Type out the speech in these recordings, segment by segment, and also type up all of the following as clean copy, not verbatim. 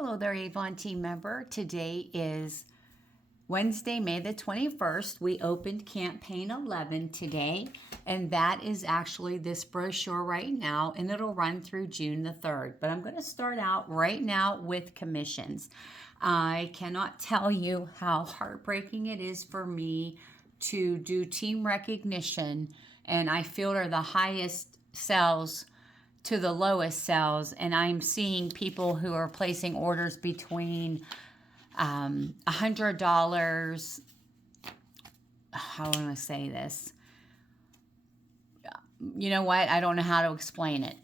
Hello there, Avon team member. Today is Wednesday, May the 21st. We opened campaign 11 today, and that is actually this brochure right now, and it'll run through June the 3rd. But I'm going to start out right now with commissions. I cannot tell you how heartbreaking it is for me to do team recognition, and I filter the highest sales to the lowest sales, and I'm seeing people who are placing orders between $100. How do I say this? You know what? I don't know how to explain it.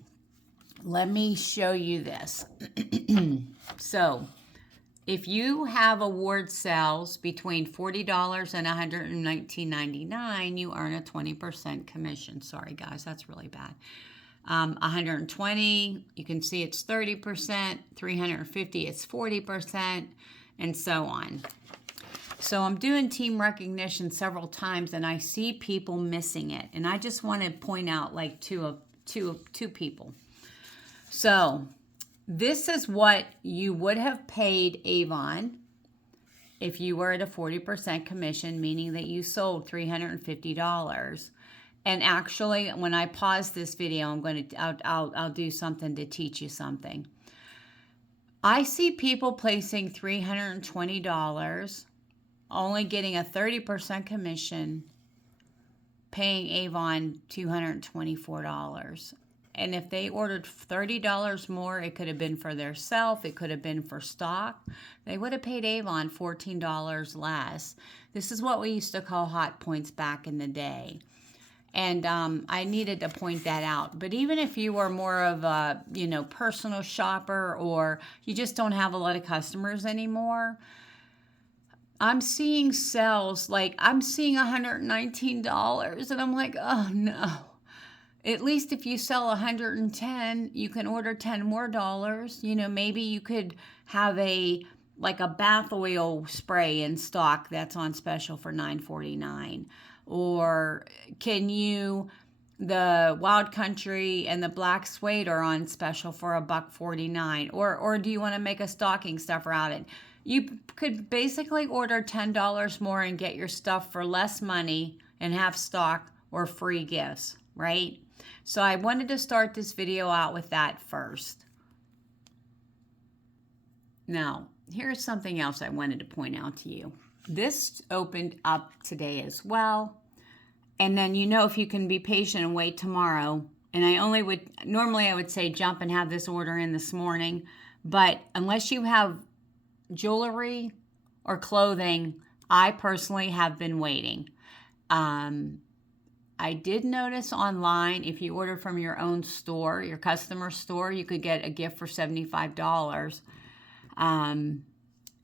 Let me show you this. So, if you have award sales between $40 and $119.99, you earn a 20% commission. Sorry, guys, that's really bad. 120, you can see it's 30%, 350, it's 40%, and so on. So I'm doing team recognition several times, and I see people missing it, and I just want to point out like two people. So this is what you would have paid Avon if you were at a 40% commission, meaning that you sold $350. And actually, when I pause this video, I'll do something to teach you something. I see people placing $320, only getting a 30% commission, paying Avon $224. And if they ordered $30 more, it could have been for their self, it could have been for stock. They would have paid Avon $14 less. This is what we used to call hot points back in the day. And I needed to point that out. But even if you are more of a, personal shopper, or you just don't have a lot of customers anymore, I'm seeing sales, like I'm seeing $119, and I'm like, oh no. At least if you sell 110, you can order 10 more dollars. Maybe you could have a bath oil spray in stock that's on special for $9.49. Or the Wild Country and the Black Suede are on special for $1.49. Or do you want to make a stocking stuffer out of it? You could basically order $10 more and get your stuff for less money and have stock or free gifts, right? So I wanted to start this video out with that first. Now, here's something else I wanted to point out to you. This opened up today as well. And then, if you can be patient and wait tomorrow. And normally I would say jump and have this order in this morning. But unless you have jewelry or clothing, I personally have been waiting. I did notice online, if you order from your own store, your customer store, you could get a gift for $75. And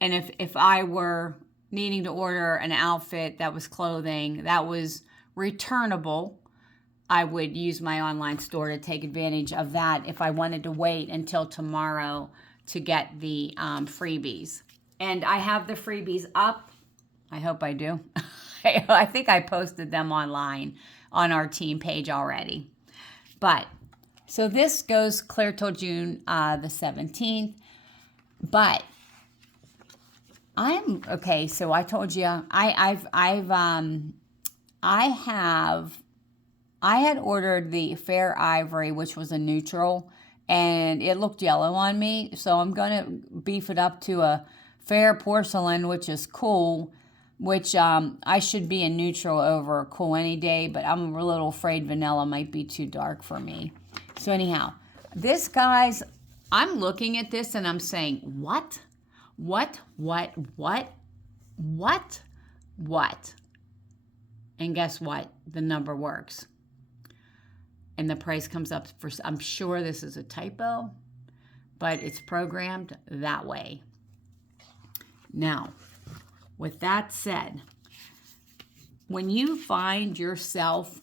if I were needing to order an outfit that was clothing that was returnable, I would use my online store to take advantage of that if I wanted to wait until tomorrow to get the freebies. And I have the freebies up. I hope I do. I think I posted them online on our team page already. But so this goes clear till June the 17th. But so I told you I had ordered the Fair Ivory, which was a neutral, and it looked yellow on me. So I'm gonna beef it up to a Fair Porcelain, which is cool, which I should be a neutral over cool any day, but I'm a little afraid vanilla might be too dark for me. So anyhow, this, guys, I'm looking at this and I'm saying, what? And guess what? The number works. And the price comes up I'm sure this is a typo, but it's programmed that way. Now, with that said, when you find yourself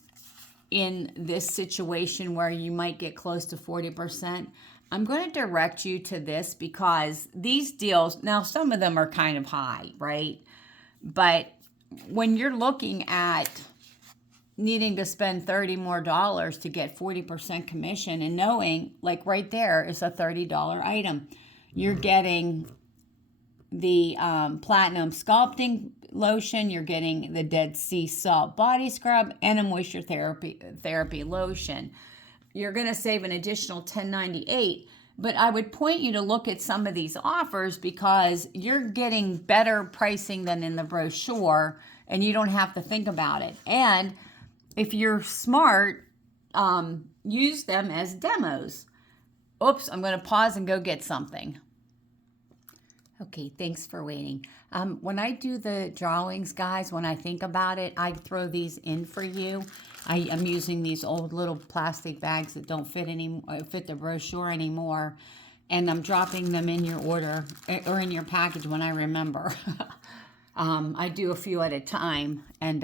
in this situation where you might get close to 40%, I'm going to direct you to this, because these deals, now some of them are kind of high, right? But when you're looking at needing to spend $30 more to get 40% commission, and knowing, like right there is a $30 item, you're getting the platinum sculpting lotion, you're getting the Dead Sea Salt body scrub, and a moisture therapy lotion. You're going to save an additional $10.98. But I would point you to look at some of these offers because you're getting better pricing than in the brochure, and you don't have to think about it. And if you're smart, use them as demos. Oops, I'm going to pause and go get something. Okay, thanks for waiting. When I do the drawings, guys, when I think about it, I throw these in for you. I'm using these old little plastic bags that don't fit the brochure anymore, and I'm dropping them in your order or in your package when I remember. I do a few at a time, and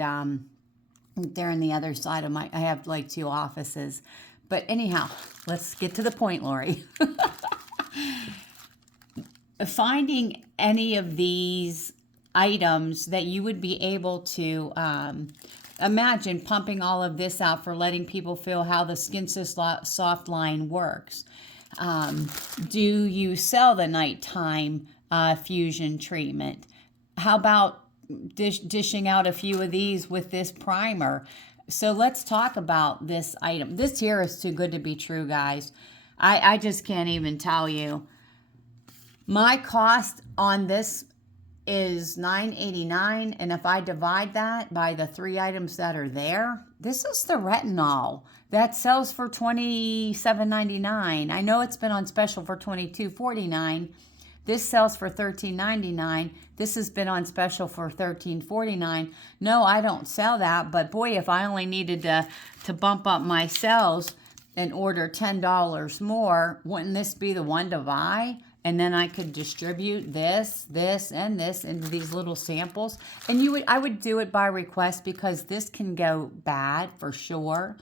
they're on the other side of I have like 2 offices. But anyhow, let's get to the point, Lori. Finding any of these items that you would be able to imagine pumping all of this out for letting people feel how the Skin So Soft line works. Do you sell the nighttime fusion treatment? How about dishing out a few of these with this primer? So let's talk about this item. This here is too good to be true, guys. I just can't even tell you. My cost on this is $9.89, and if I divide that by the 3 items that are there, this is the retinol that sells for $27.99. I know it's been on special for $22.49. This sells for $13.99. This has been on special for $13.49. No, I don't sell that, but boy, if I only needed to bump up my sales and order $10 more, wouldn't this be the one to buy? And then I could distribute this, and this into these little samples. And I would do it by request because this can go bad for sure.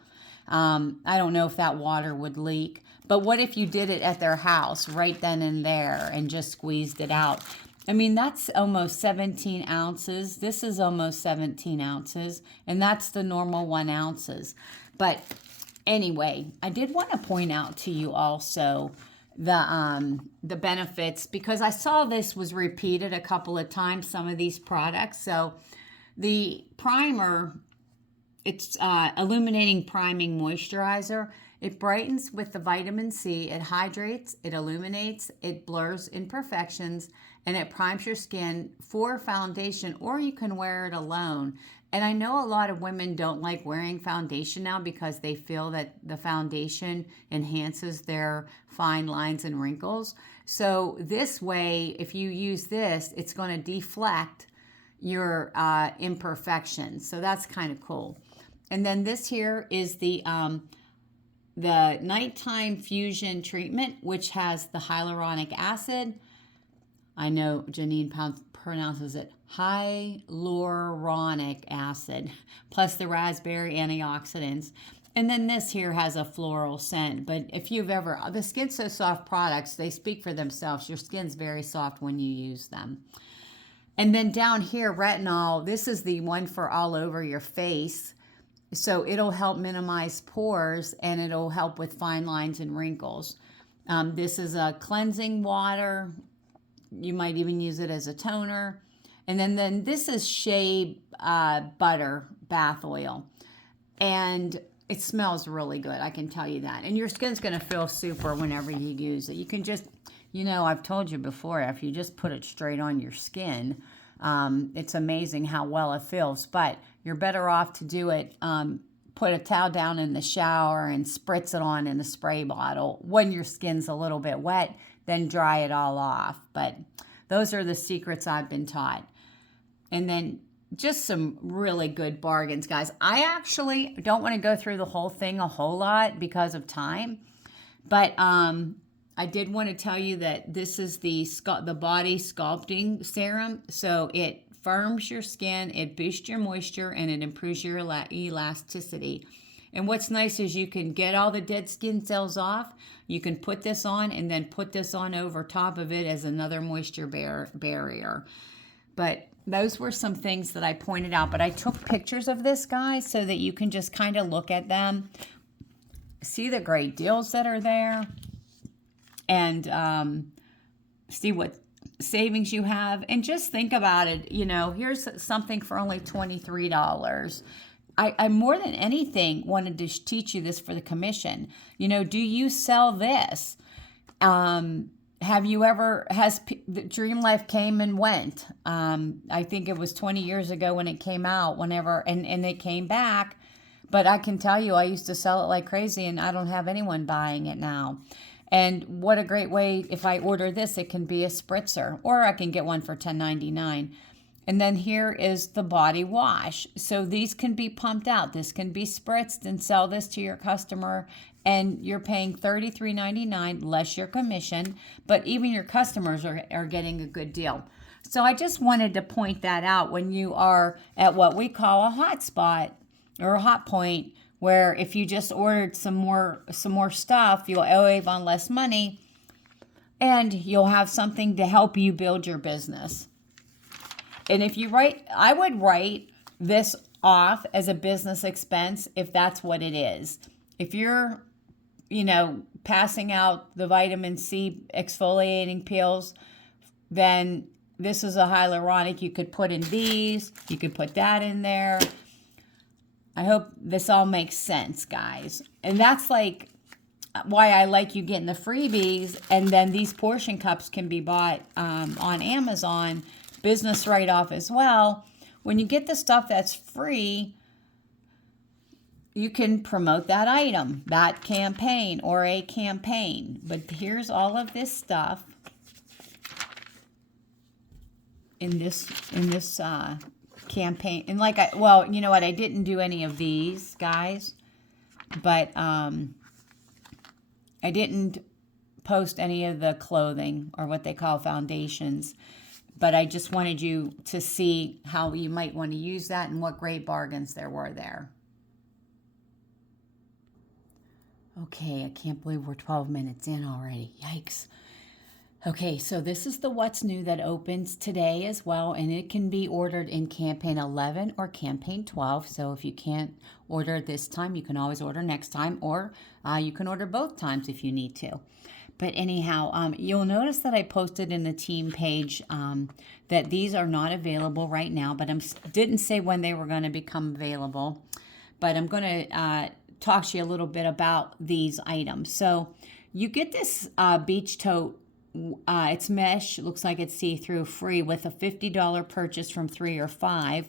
I don't know if that water would leak. But what if you did it at their house right then and there and just squeezed it out? I mean, that's almost 17 ounces. This is almost 17 ounces. And that's the normal 1 ounces. But anyway, I did want to point out to you also the benefits, because I saw this was repeated a couple of times, some of these products. So the primer, it's illuminating priming moisturizer. It brightens with the vitamin C, it hydrates, it illuminates, it blurs imperfections, and it primes your skin for foundation, or you can wear it alone. And I know a lot of women don't like wearing foundation now because they feel that the foundation enhances their fine lines and wrinkles. So this way, if you use this, it's going to deflect your imperfections. So that's kind of cool. And then this here is the nighttime fusion treatment, which has the hyaluronic acid. I know Janine pronounces it hyaluronic acid, plus the raspberry antioxidants. And then this here has a floral scent. But if you've ever, the Skin So Soft products, they speak for themselves. Your skin's very soft when you use them. And then down here, retinol, this is the one for all over your face. So it'll help minimize pores, and it'll help with fine lines and wrinkles. This is a cleansing water. You might even use it as a toner. And then this is shea butter bath oil. And it smells really good, I can tell you that. And your skin's going to feel super whenever you use it. You can just, I've told you before, if you just put it straight on your skin, it's amazing how well it feels. But you're better off to do it, put a towel down in the shower and spritz it on in a spray bottle when your skin's a little bit wet, then dry it all off. But those are the secrets I've been taught. And then just some really good bargains, guys. I actually don't want to go through the whole thing a whole lot because of time. But I did want to tell you that this is the body sculpting serum. So it firms your skin, it boosts your moisture, and it improves your elasticity. And what's nice is you can get all the dead skin cells off. You can put this on and then put this on over top of it as another moisture barrier. But those were some things that I pointed out. But I took pictures of this, guys, so that you can just kind of look at them, see the great deals that are there, and see what savings you have, and just think about it. You know, here's something for only $23. I more than anything wanted to teach you this for the commission. You know, do you sell this? Have you ever, the Dream Life came and went? I think it was 20 years ago when it came out, and it came back. But I can tell you, I used to sell it like crazy, and I don't have anyone buying it now. And what a great way, if I order this, it can be a spritzer, or I can get one for $10.99. And then here is the body wash. So these can be pumped out. This can be spritzed, and sell this to your customer, and you're paying $33.99 less your commission, but even your customers are getting a good deal. So I just wanted to point that out when you are at what we call a hot spot or a hot point, where if you just ordered some more stuff, you'll owe Avon less money, and you'll have something to help you build your business. And if you I would write this off as a business expense if that's what it is. If you're, passing out the vitamin C exfoliating peels, then this is a hyaluronic. You could put in these. You could put that in there. I hope this all makes sense, guys. And that's like why I like you getting the freebies. And then these portion cups can be bought on Amazon, business write-off as well. When you get the stuff that's free, you can promote that item, that campaign, or a campaign. But here's all of this stuff in this campaign. And you know what? I didn't do any of these, guys, but I didn't post any of the clothing or what they call foundations. But I just wanted you to see how you might want to use that and what great bargains there were there. Okay, I can't believe we're 12 minutes in already. Yikes. Okay, so this is the What's New that opens today as well, and it can be ordered in campaign 11 or campaign 12. So if you can't order this time, you can always order next time, or you can order both times if you need to. But anyhow, you'll notice that I posted in the team page that these are not available right now, but I didn't say when they were going to become available. But I'm going to talk to you a little bit about these items. So you get this beach tote. It's mesh. It looks like it's see-through, free with a $50 purchase from 3 or 5.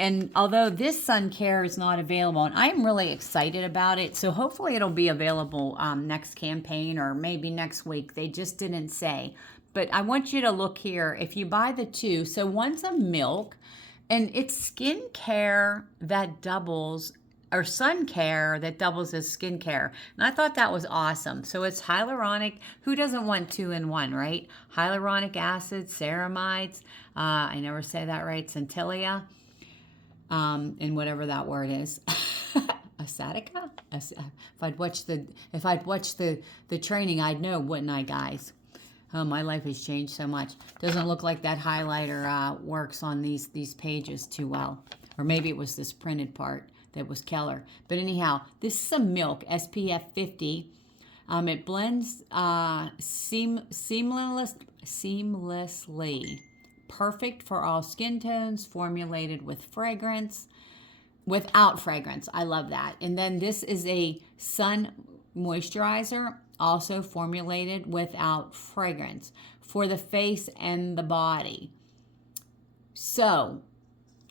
And although this sun care is not available, and I'm really excited about it, so hopefully it'll be available next campaign or maybe next week. They just didn't say. But I want you to look here. If you buy the two, so one's a milk, and it's skin care that doubles, or sun care that doubles as skin care. And I thought that was awesome. So it's hyaluronic. Who doesn't want 2-in-1, right? Hyaluronic acid, ceramides, I never say that right, centillia, and whatever that word is. Asatica? If I'd watched the training, I'd know, wouldn't I, guys? Oh, my life has changed so much. Doesn't look like that highlighter works on these pages too well. Or maybe it was this printed part that was Keller. But anyhow, this is some milk, SPF 50. It blends seamlessly. Perfect for all skin tones, formulated with without fragrance. I love that. And then this is a sun moisturizer, also formulated without fragrance for the face and the body. So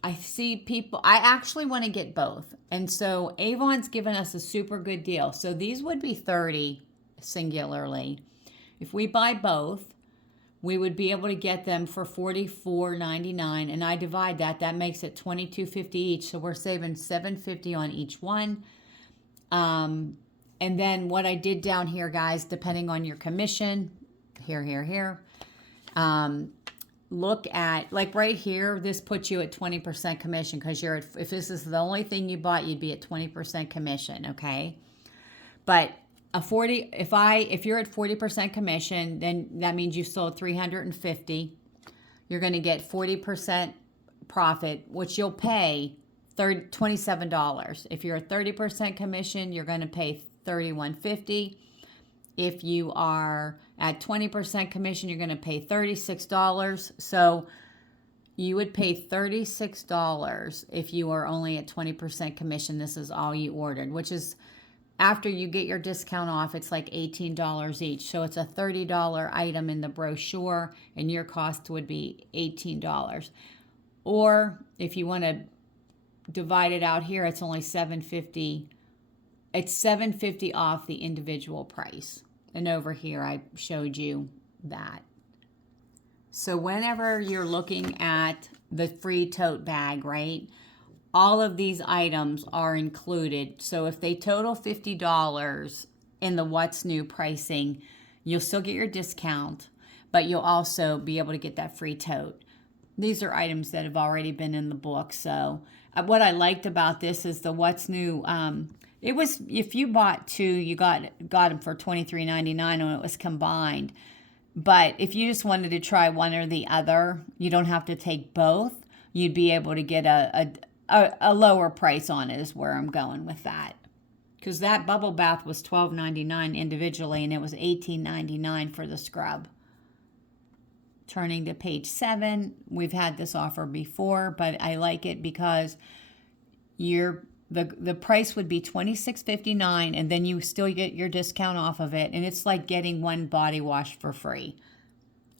I see people, I actually want to get both. And so Avon's given us a super good deal. So these would be $30 singularly. If we buy both, we would be able to get them for $44.99, and I divide that makes it $22.50 each. So we're saving $7.50 on each one. And then what I did down here, guys, depending on your commission, here, look at, like right here, this puts you at 20% commission, because if this is the only thing you bought, you'd be at 20% commission, okay? But if you're at 40% commission, then that means you sold 350. You're going to get 40% profit, which you'll pay $27. If you're at 30% commission, you're going to pay $31.50. If you are at 20% commission, you're going to pay $36. So you would pay $36 if you are only at 20% commission. This is all you ordered, which is after you get your discount off, it's like $18 each. So it's a $30 item in the brochure, and your cost would be $18. Or if you want to divide it out here, it's only $7.50. It's $7.50 off the individual price. And over here, I showed you that. So whenever you're looking at the free tote bag, right, all of these items are included. So if they total $50 in the What's New pricing, you'll still get your discount, but you'll also be able to get that free tote. These are items that have already been in the book. So what I liked about this is the What's New. It was, if you bought two, you got them for $23.99 when it was combined. But if you just wanted to try one or the other, you don't have to take both. You'd be able to get a lower price on it is where I'm going with that. Because that bubble bath was $12.99 individually, and it was $18.99 for the scrub. Turning to page 7, we've had this offer before, but I like it because the price would be $26.59, and then you still get your discount off of it, and it's like getting one body wash for free.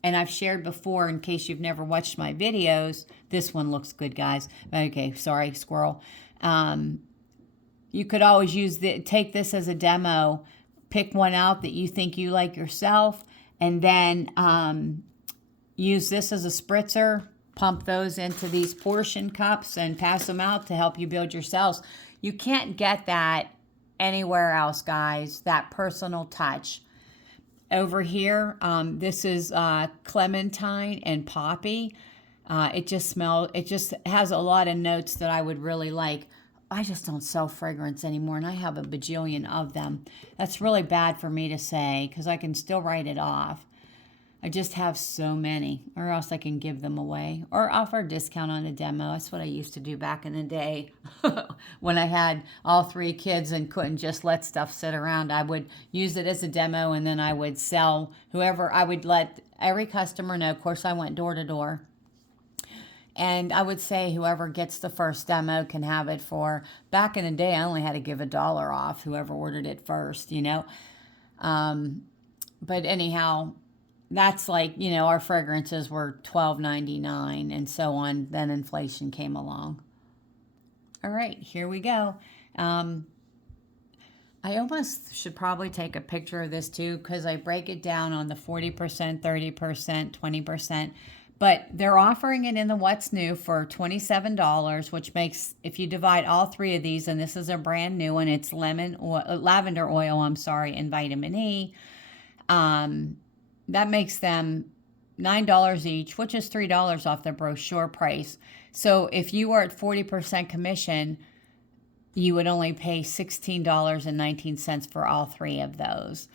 And I've shared before, in case you've never watched my videos, this one looks good, guys. Okay, sorry, squirrel. You could always take this as a demo, pick one out that you think you like yourself, and then use this as a spritzer, pump those into these portion cups and pass them out to help you build your cells. You can't get that anywhere else, guys, that personal touch. Over here, this is clementine and poppy. It just has a lot of notes that I would really like. I just don't sell fragrance anymore, and I have a bajillion of them. That's really bad for me to say because I can still write it off. I just have so many, or else I can give them away or offer a discount on a demo. That's what I used to do back in the day when I had all 3 kids and couldn't just let stuff sit around. I would use it as a demo, and then I would sell whoever. I would let every customer know. Of course, I went door to door. And I would say whoever gets the first demo can have it for, back in the day, I only had to give $1 off whoever ordered it first, you know. But anyhow, that's like, you know, our fragrances were $12.99 and so on. Then inflation came along. All right, here we go. I almost should probably take a picture of this too, because I break it down on the 40%, 30%, 20%. But they're offering it in the What's New for $27, which makes, if you divide all 3 of these, and this is a brand new one, it's lavender oil, and vitamin E. That makes them $9 each, which is $3 off the brochure price. So if you were at 40% commission, you would only pay $16.19 for all 3 of those.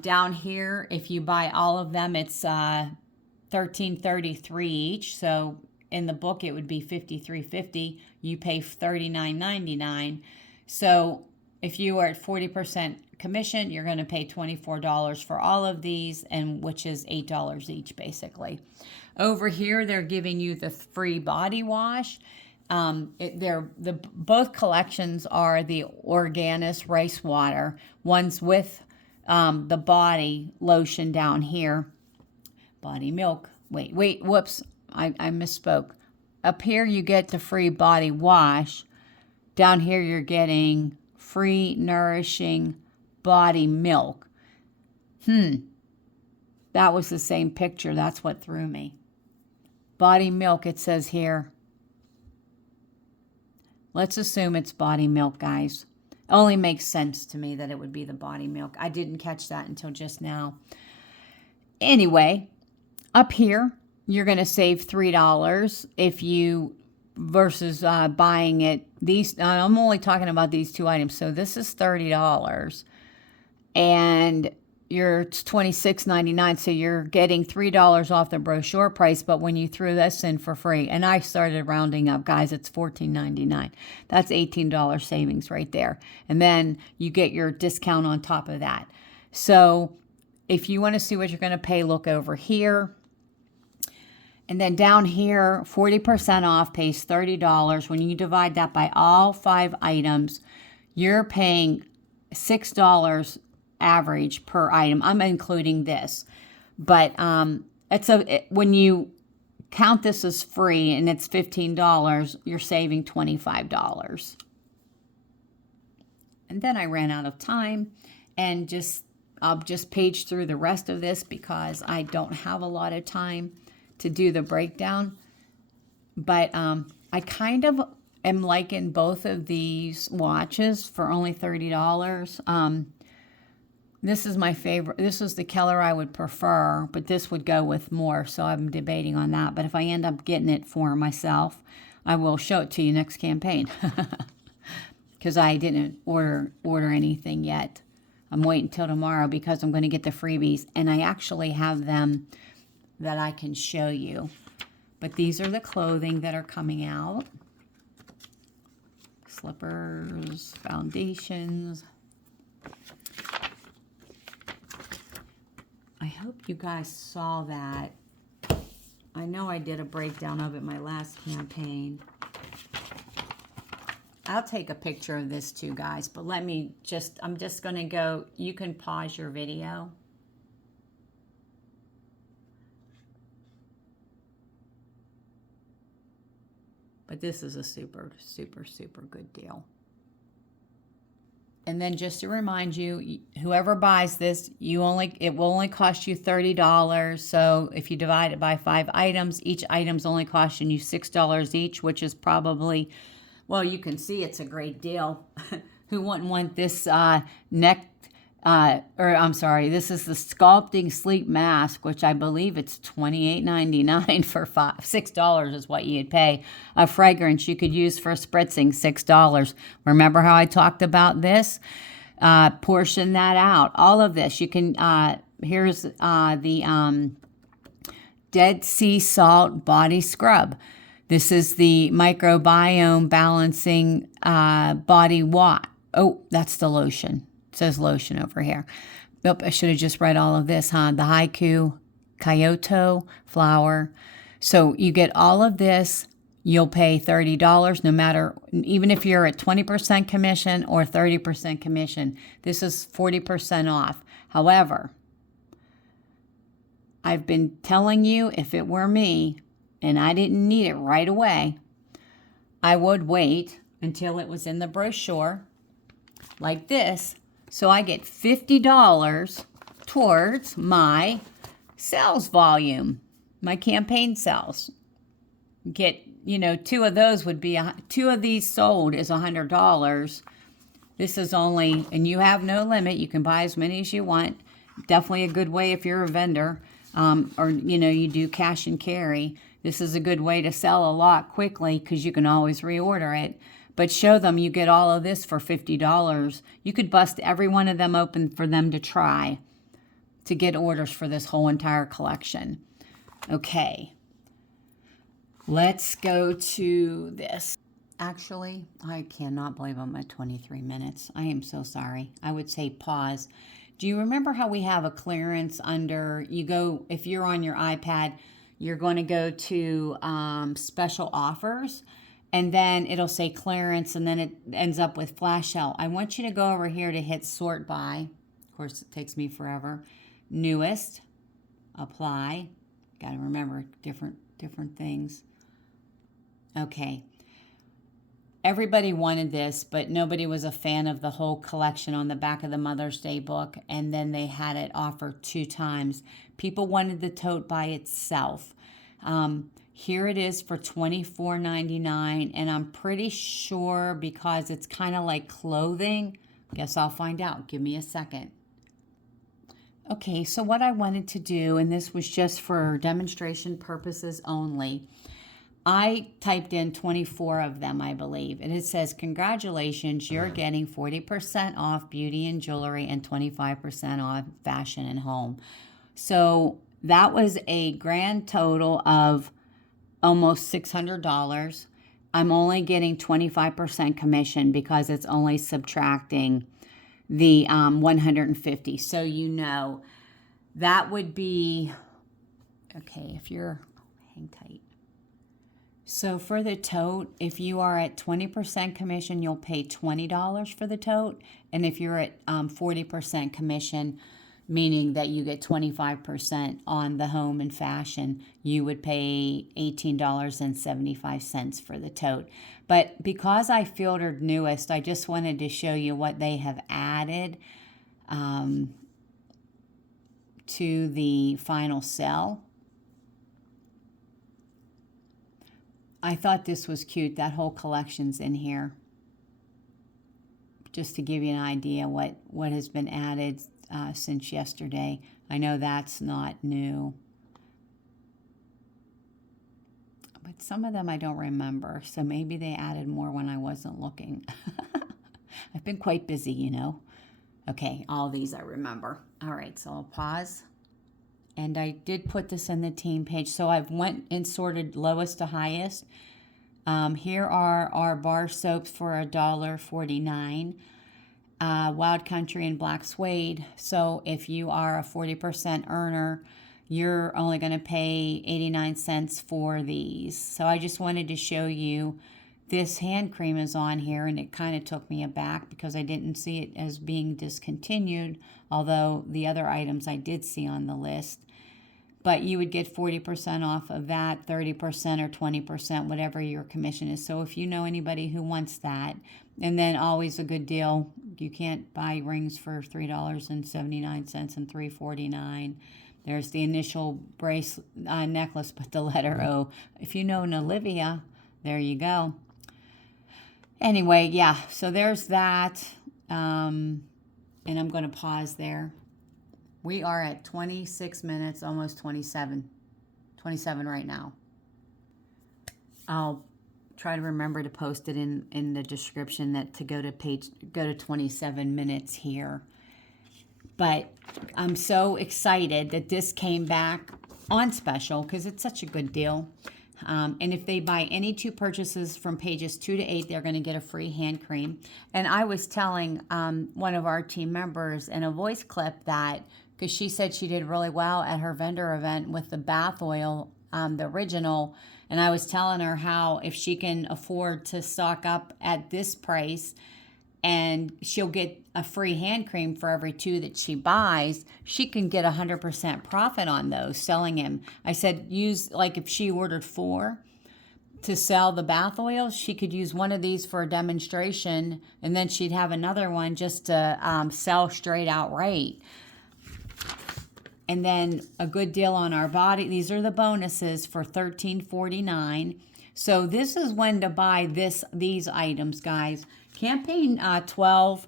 Down here, if you buy all of them, it's $13.33 each. So in the book, it would be $53.50. You pay $39.99. So if you are at 40% commission, you're going to pay $24 for all of these, and which is $8 each, basically. Over here, they're giving you the free body wash. Both collections are the Organis rice water. One's with the body lotion down here. Body milk. Wait, whoops. I misspoke. Up here, you get the free body wash. Down here, you're getting free nourishing body milk. That was the same picture. That's what threw me. Body milk, it says here. Let's assume it's body milk, guys. It only makes sense to me that it would be the body milk. I didn't catch that until just now. Anyway, up here, you're going to save $3 if you, versus buying it. I'm only talking about these 2 items. So this is $30. And it's $26.99, so you're getting $3 off the brochure price, but when you threw this in for free, and I started rounding up, guys, it's $14.99. That's $18 savings right there. And then you get your discount on top of that. So if you want to see what you're going to pay, look over here. And then down here, 40% off pays $30. When you divide that by all 5 items, you're paying $6 average per item. I'm including this. But when you count this as free and it's $15, you're saving $25. And then I ran out of time, and I'll just page through the rest of this because I don't have a lot of time to do the breakdown. But I kind of am liking both of these watches for only $30. This is my favorite. This is the color I would prefer, but this would go with more, so I'm debating on that. But if I end up getting it for myself, I will show it to you next campaign. Because I didn't order anything yet. I'm waiting till tomorrow because I'm going to get the freebies, and I actually have them that I can show you. But these are the clothing that are coming out. Slippers, foundations. I hope you guys saw that. I know I did a breakdown of it my last campaign. I'll take a picture of this too, guys, but I'm just going to go, you can pause your video. But this is a super, super, super good deal. And then just to remind you, whoever buys this, it will only cost you $30. So if you divide it by 5 items, each item's only costing you $6 each, which is probably, well, you can see it's a great deal. Who wouldn't want this this is the Sculpting Sleep Mask, which I believe it's $28.99 for $6 is what you'd pay. A fragrance you could use for spritzing, $6. Remember how I talked about this? Portion that out. All of this. You can, here's the Dead Sea Salt Body Scrub. This is the microbiome balancing body wash. Oh, that's the lotion. It says lotion over here. Nope, I should have just read all of this, huh? The Haiku Kyoto flower. So you get all of this. You'll pay $30 no matter, even if you're at 20% commission or 30% commission. This is 40% off. However, I've been telling you, if it were me and I didn't need it right away, I would wait until it was in the brochure like this. So I get $50 towards my sales volume, my campaign sales. Get, 2 of those would be, 2 of these sold is $100. This is only, and you have no limit. You can buy as many as you want. Definitely a good way if you're a vendor, or, you do cash and carry. This is a good way to sell a lot quickly because you can always reorder it. But show them you get all of this for $50. You could bust every one of them open for them to try to get orders for this whole entire collection. Okay. Let's go to this. Actually, I cannot believe I'm at 23 minutes. I am so sorry. I would say pause. Do you remember how we have a clearance under, if you're on your iPad, you're going to go to special offers. And then it'll say clearance, and then it ends up with flash sale. I want you to go over here to hit sort by. Of course, it takes me forever. Newest, apply. Got to remember different things. Okay. Everybody wanted this, but nobody was a fan of the whole collection on the back of the Mother's Day book, and then they had it offered 2 times. People wanted the tote by itself. Here it is for $24.99, and I'm pretty sure because it's kind of like clothing. Guess I'll find out. Give me a second. Okay, so what I wanted to do, and this was just for demonstration purposes only, I typed in 24 of them, I believe, and it says, congratulations, you're getting 40% off beauty and jewelry and 25% off fashion and home. So that was a grand total of almost $600. I'm only getting 25% commission because it's only subtracting the 150. So you know that would be, okay, if you're, hang tight. So for the tote, if you are at 20% commission, you'll pay $20 for the tote. And if you're at 40% commission, meaning that you get 25% on the home and fashion, you would pay $18.75 for the tote. But because I filtered newest, I just wanted to show you what they have added to the final sell. I thought this was cute. That whole collection's in here. Just to give you an idea what has been added since yesterday. I know that's not new. But some of them I don't remember. So maybe they added more when I wasn't looking. I've been quite busy, you know. Okay, all these I remember. All right, so I'll pause. And I did put this in the team page. So I've went and sorted lowest to highest. Here are our bar soaps for $1.49. Wild Country and Black Suede. So if you are a 40% earner, you're only going to pay 89 cents for these. So I just wanted to show you this hand cream is on here, and it kind of took me aback because I didn't see it as being discontinued, although the other items I did see on the list. But you would get 40% off of that, 30% or 20%, whatever your commission is. So if you know anybody who wants that, and then always a good deal, you can't buy rings for $3.79 and $3.49. There's the initial necklace, but the letter O. If you know an Olivia, there you go. Anyway, yeah, so there's that. And I'm going to pause there. We are at 26 minutes, almost 27 right now. I'll try to remember to post it in the description that to go to 27 minutes here. But I'm so excited that this came back on special because it's such a good deal. And if they buy any 2 purchases from pages 2 to 8, they're going to get a free hand cream. And I was telling one of our team members in a voice clip that, because she said she did really well at her vendor event with the bath oil, the original. And I was telling her how if she can afford to stock up at this price and she'll get a free hand cream for every 2 that she buys, she can get 100% profit on those selling him. I said use, like if she ordered 4 to sell the bath oils, she could use one of these for a demonstration, and then she'd have another one just to sell straight outright. And then a good deal on our body. These are the bonuses for $13.49. So this is when to buy these items, guys. Campaign 12,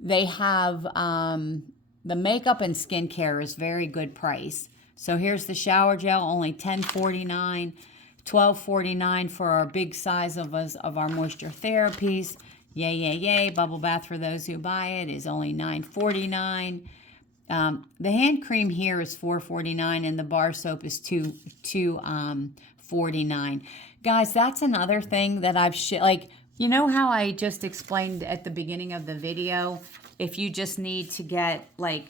they have the makeup and skincare is very good price. So here's the shower gel, only $10.49. $12.49 for our big size of our moisture therapies. Yay, yay, yay. Bubble bath for those who buy it is only $9.49. The hand cream here is $4.49 and the bar soap is $2.49. Guys, that's another thing that I've like, you know how I just explained at the beginning of the video, if you just need to get like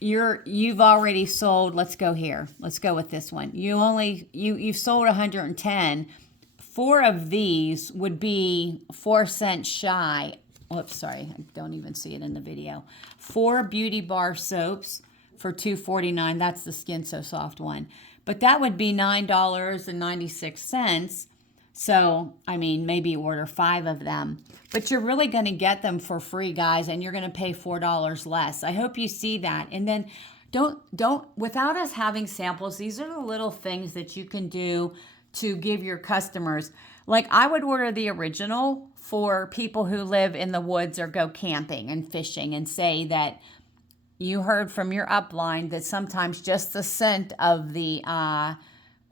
you've already sold, let's go here. Let's go with this one. You've sold 110. 4 of these would be 4 cents shy. Oops, sorry, I don't even see it in the video. 4 beauty bar soaps for $2.49. That's the Skin So Soft one. But that would be $9.96. So, I mean, maybe order 5 of them. But you're really going to get them for free, guys, and you're going to pay $4 less. I hope you see that. And then don't without us having samples, these are the little things that you can do to give your customers. Like I would order the original for people who live in the woods or go camping and fishing, and say that you heard from your upline that sometimes just the scent of the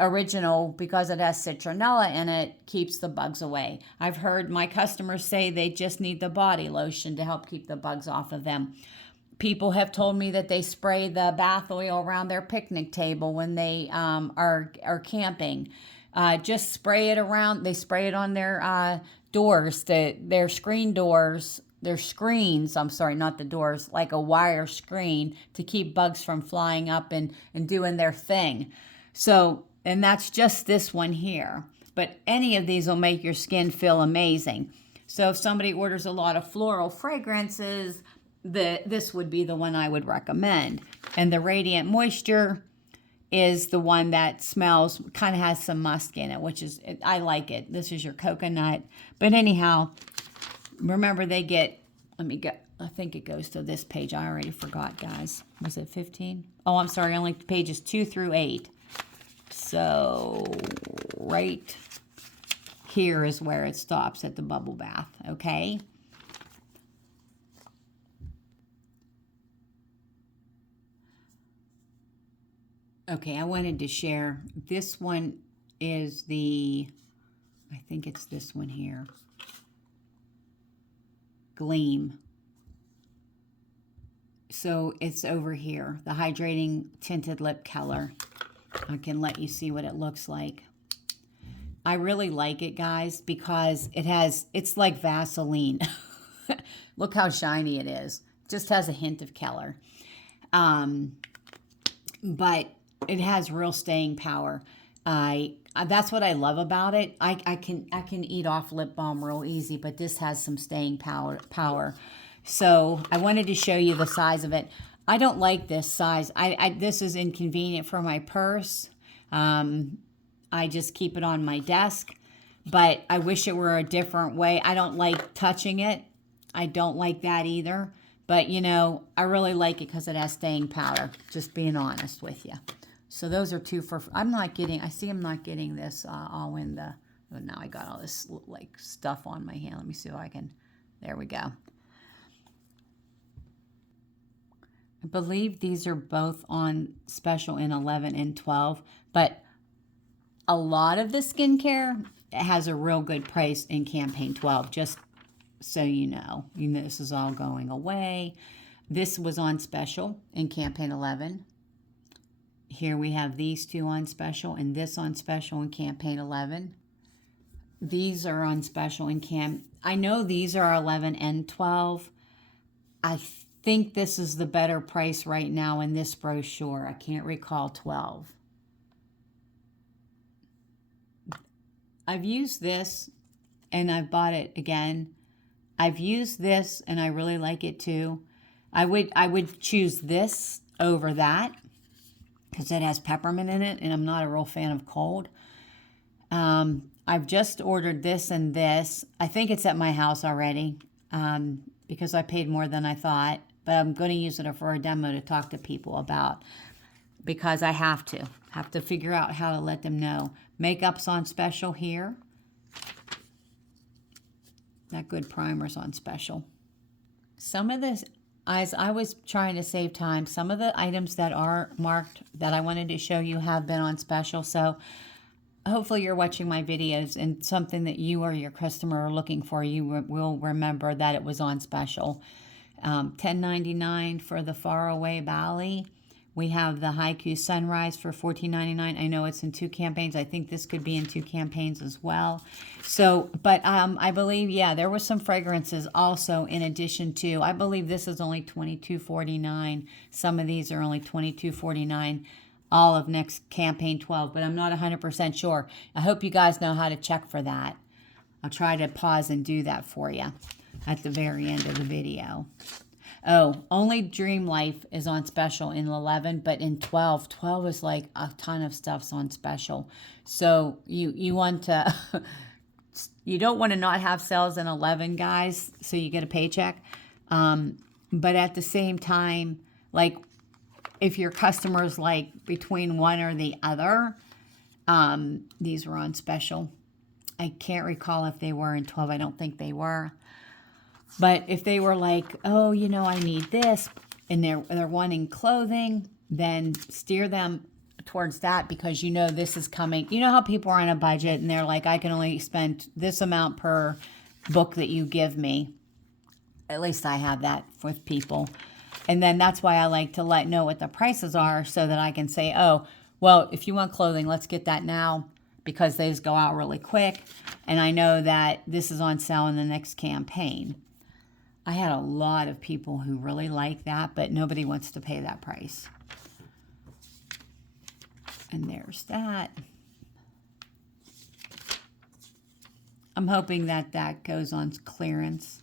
original, because it has citronella in it, keeps the bugs away. I've heard my customers say they just need the body lotion to help keep the bugs off of them. People have told me that they spray the bath oil around their picnic table when they are camping. Just spray it around. They spray it on their doors, their screen doors, their screens, I'm sorry, not the doors, like a wire screen to keep bugs from flying up and doing their thing. So, and that's just this one here. But any of these will make your skin feel amazing. So if somebody orders a lot of floral fragrances, this would be the one I would recommend. And the Radiant Moisture is the one that smells, kind of has some musk in it, which is, I like it. This is your coconut. But anyhow, remember they get, let me get, I think it goes to this page. I already forgot, guys. Was it 15? Oh, I'm sorry, only pages 2 through 8. So right here is where it stops at the bubble bath, okay? Okay, I wanted to share. This one is the, I think it's this one here. Gleam. So it's over here, the Hydrating Tinted Lip Color. I can let you see what it looks like. I really like it, guys, because it's like Vaseline. Look how shiny it is. Just has a hint of color. But it has real staying power. That's what I love about it. I can eat off lip balm real easy, but this has some staying power. So I wanted to show you the size of it. I don't like this size. This is inconvenient for my purse. I just keep it on my desk, but I wish it were a different way. I don't like touching it. I don't like that either. But, you know, I really like it because it has staying power, just being honest with you. So those are two for, I'm not getting this all in the, oh, now I got all this like stuff on my hand. Let me see if I can, there we go. I believe these are both on special in 11 and 12, but a lot of the skincare has a real good price in campaign 12, just so you know. You know, this is all going away. This was on special in campaign 11. Here we have these two on special and this on special in campaign 11. These are on special in I know these are 11 and 12. I think this is the better price right now in this brochure. I can't recall 12. I've used this and I've bought it again. I've used this and I really like it too. I would choose this over that because it has peppermint in it and I'm not a real fan of cold. I've just ordered this and this. I think it's at my house already because I paid more than I thought, but I'm going to use it for a demo to talk to people about because I have to figure out how to let them know. Makeup's on special here. That good primer's on special. Some of this, as I was trying to save time, some of the items that are marked that I wanted to show you have been on special. So hopefully you're watching my videos and something that you or your customer are looking for, you will remember that it was on special. $10.99 for the Faraway Bali. We have the Haiku Sunrise for $14.99. I know it's in 2 campaigns. I think this could be in 2 campaigns as well. So, but I believe, yeah, there were some fragrances also in addition to, I believe this is only $22.49. Some of these are only $22.49. All of next campaign 12, but I'm not 100% sure. I hope you guys know how to check for that. I'll try to pause and do that for you at the very end of the video. Oh, only Dream Life is on special in 11, but in 12 is like a ton of stuff's on special. So you want to, you don't want to not have sales in 11, guys, so you get a paycheck. But at the same time, like if your customer's like between one or the other, these were on special. I can't recall if they were in 12. I don't think they were. But if they were like, oh, you know, I need this, and they're wanting clothing, then steer them towards that because you know this is coming. You know how people are on a budget and they're like, I can only spend this amount per book that you give me. At least I have that with people. And then that's why I like to know what the prices are so that I can say, oh, well, if you want clothing, let's get that now because these go out really quick. And I know that this is on sale in the next campaign. I had a lot of people who really like that, but nobody wants to pay that price. And there's that. I'm hoping that that goes on clearance.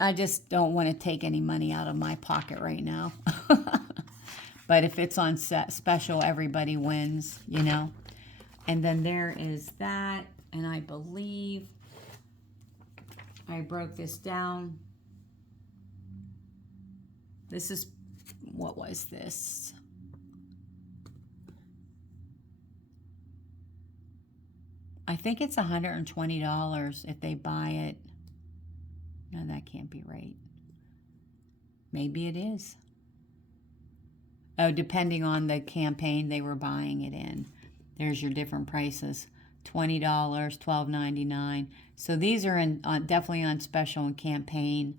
I just don't want to take any money out of my pocket right now. But if it's on special, everybody wins, you know. And then there is that. And I believe I broke this down. This is, what was this? I think it's $120 if they buy it. No, that can't be right. Maybe it is. Oh, depending on the campaign they were buying it in. There's your different prices. $20, $12.99. So these are definitely on special and campaign.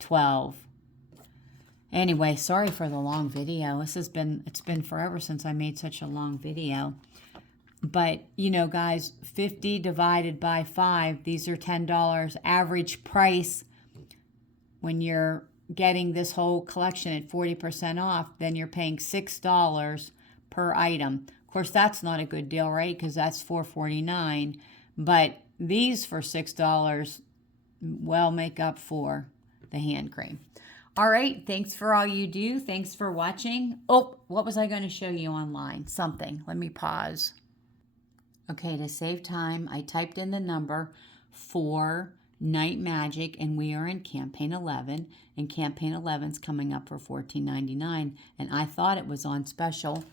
$12. Anyway, sorry for the long video. It's been forever since I made such a long video. But, you know, guys, 50 divided by 5, these are $10. Average price when you're getting this whole collection at 40% off, then you're paying $6 per item. Of course, that's not a good deal, right? Because that's $4.49. But these for $6 well make up for the hand cream. All right, thanks for all you do. Thanks for watching. Oh, what was I going to show you online? Something. Let me pause. Okay, to save time, I typed in the number for Night Magic, and we are in Campaign 11, and Campaign 11's coming up for $14.99, and I thought it was on special,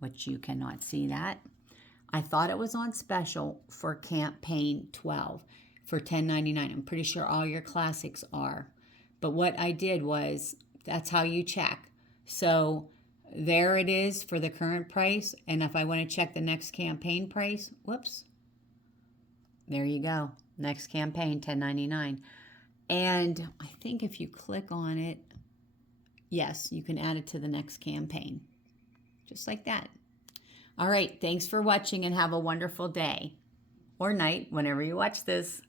which you cannot see that. I thought it was on special for Campaign 12 for $10.99. I'm pretty sure all your classics are. But what I did was, that's how you check. So there it is for the current price. And if I want to check the next campaign price, whoops, there you go. Next campaign, $10.99. And I think if you click on it, yes, you can add it to the next campaign. Just like that. All right, thanks for watching and have a wonderful day or night whenever you watch this.